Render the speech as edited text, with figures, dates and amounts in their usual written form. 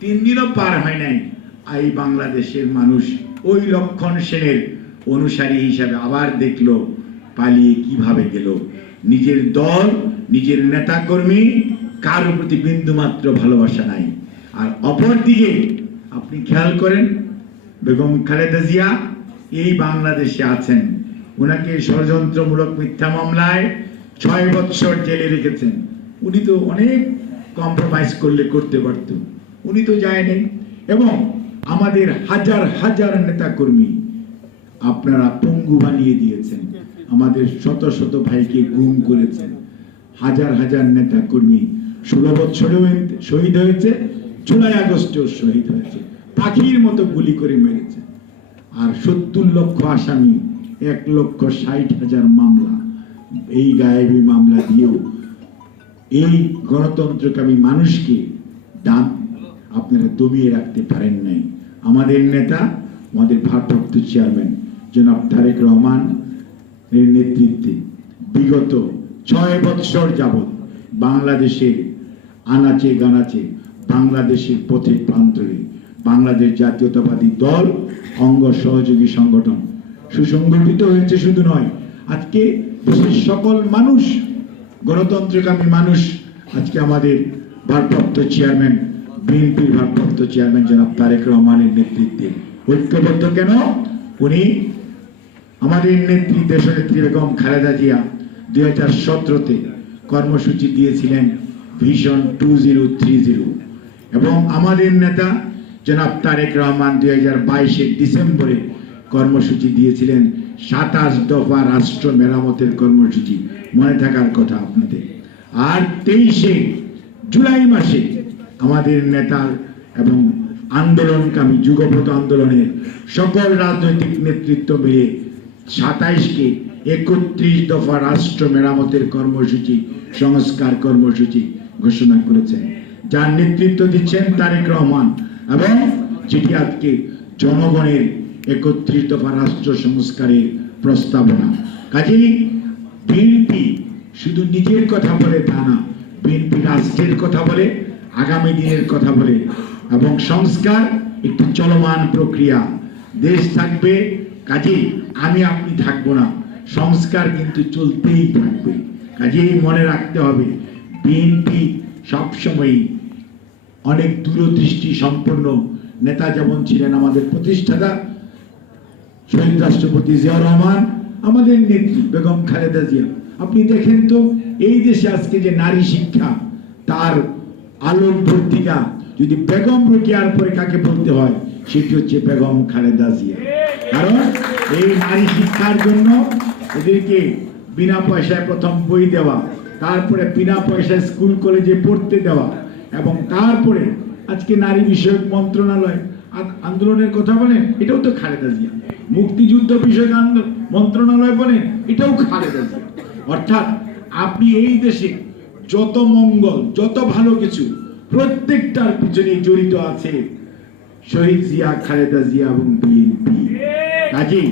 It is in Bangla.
3 দিনও পার হয় নাই এই বাংলাদেশের মানুষ ওই লক্ষণ সেনের অনুসারী হিসাবে আবার দেখলো পালিয়ে কিভাবে গেল। নিজের দল, নিজের নেতা কর্মী, কারোর প্রতি বিন্দুমাত্র ভালোবাসা নাই। আর অপরদিকে আপনি খেয়াল করেন, বেগম খালেদা জিয়া এই বাংলাদেশে আছেন, ওনাকে ষড়যন্ত্রমূলক মিথ্যা মামলায় 6 বছর জেলে রেখেছেন। উনি তো অনেক কম্প্রোমাইজ করলে করতে পারত, উনি তো যায়নি। এবং আমাদের হাজার হাজার নেতা কর্মী আপনারা পঙ্গু বানিয়ে দিয়েছেন, আমাদের শত শত ভাইকে গুম করেছেন। হাজার হাজার নেতা কর্মী 16 বছরেও শহীদ হয়েছে, জুলাই আগস্টেও শহীদ হয়েছে, পাখির মতো গুলি করে মেরেছে। আর 70 লক্ষ আসামি, 1,60,000 মামলা, এই গায়েবী মামলা দিয়েও এই গণতন্ত্রকামী মানুষকে দাম আপনারা দমিয়ে রাখতে পারেন নাই। আমাদের নেতা, আমাদের ভারপ্রাপ্ত চেয়ারম্যান জনাব তারেক রহমান এর নেতৃত্বে বিগত 6 বছর যাবৎ বাংলাদেশের আনাচে গানাচে, বাংলাদেশের পথে প্রান্তরে বাংলাদেশ জাতীয়তাবাদী দল, অঙ্গ সহযোগী সংগঠন সুসংগঠিত হয়েছে। শুধু নয়, আজকে দেশের সকল মানুষ, গণতন্ত্রকামী মানুষ আজকে আমাদের ভারপ্রাপ্ত চেয়ারম্যান, বিএনপির ভারপ্রাপ্ত চেয়ারম্যান জনাব তারেক রহমানের নেতৃত্বে ঐক্যবদ্ধ। কেন? উনি আমাদের নেত্রী, দেশনেত্রী বেগম খালেদা জিয়া 2017-তে কর্মসূচি দিয়েছিলেন ভিশন 2030, এবং আমাদের নেতা জনাব তারেক রহমান 2022-এর ডিসেম্বরে কর্মসূচি দিয়েছিলেন 27 দফা রাষ্ট্র মেরামতের কর্মসূচি, মনে থাকার কথা আপনাদের। আর 23শে জুলাই মাসে আমাদের নেতা এবং আন্দোলনকামী যুগপৎ আন্দোলনের সকল রাজনৈতিক নেতৃত্ব মিলে 27কে 31 দফা রাষ্ট্র মেরামতের কর্মসূচি, সংস্কার কর্মসূচি ঘোষণা করেছেন, যার নেতৃত্ব দিচ্ছেন তারেক রহমান, এবং যেটি আজকে জনগণের 31 দফা রাষ্ট্র সংস্কারের প্রস্তাবনা। কাজেই বিএনপি শুধু নিজের কথা বলে তা না, বিএনপি রাষ্ট্রের কথা বলে, আগামী দিনের কথা বলে, এবং সংস্কার একটি চলমান প্রক্রিয়া। দেশ থাকবে, কাজেই আমি আপনি থাকবো না, সংস্কার কিন্তু চলতেই থাকবে। কাজেই মনে রাখতে হবে, বিএনপি সবসময়ই অনেক দূরদৃষ্টি সম্পন্ন নেতা যেমন ছিলেন আমাদের প্রতিষ্ঠাতা শহীদ রাষ্ট্রপতি জিয়াউর রহমান, আমাদের নেত্রী বেগম খালেদা জিয়া। আপনি দেখেন তো, এই দেশে আজকে যে নারী শিক্ষা, তার আলোক ভর্তিকা যদি বেগম রোকেয়ার পরে কাকে বলতে হয়, সেটি হচ্ছে বেগম খালেদা জিয়া। কারণ এই নারী শিক্ষার জন্য এদেরকে বিনা পয়সায় প্রথম বই দেওয়া, তারপরে বিনা পয়সায় স্কুল কলেজে পড়তে দেওয়া, এবং তারপরে আজকে নারী বিষয়ক মন্ত্রণালয় আন্দোলনের কথা বলেন, এটাও তো খালেদা জিয়া। মুক্তিযুদ্ধ বিষয়ক মন্ত্রণালয় বলেন, এটাও খালেদা জিয়া। অর্থাৎ আপনি এই দেশে যত মঙ্গল, যত ভালো কিছু, প্রত্যেকটার পিছনে জড়িত আছে শহীদ জিয়া, খালেদা জিয়া এবং বিএনপি। কাজেই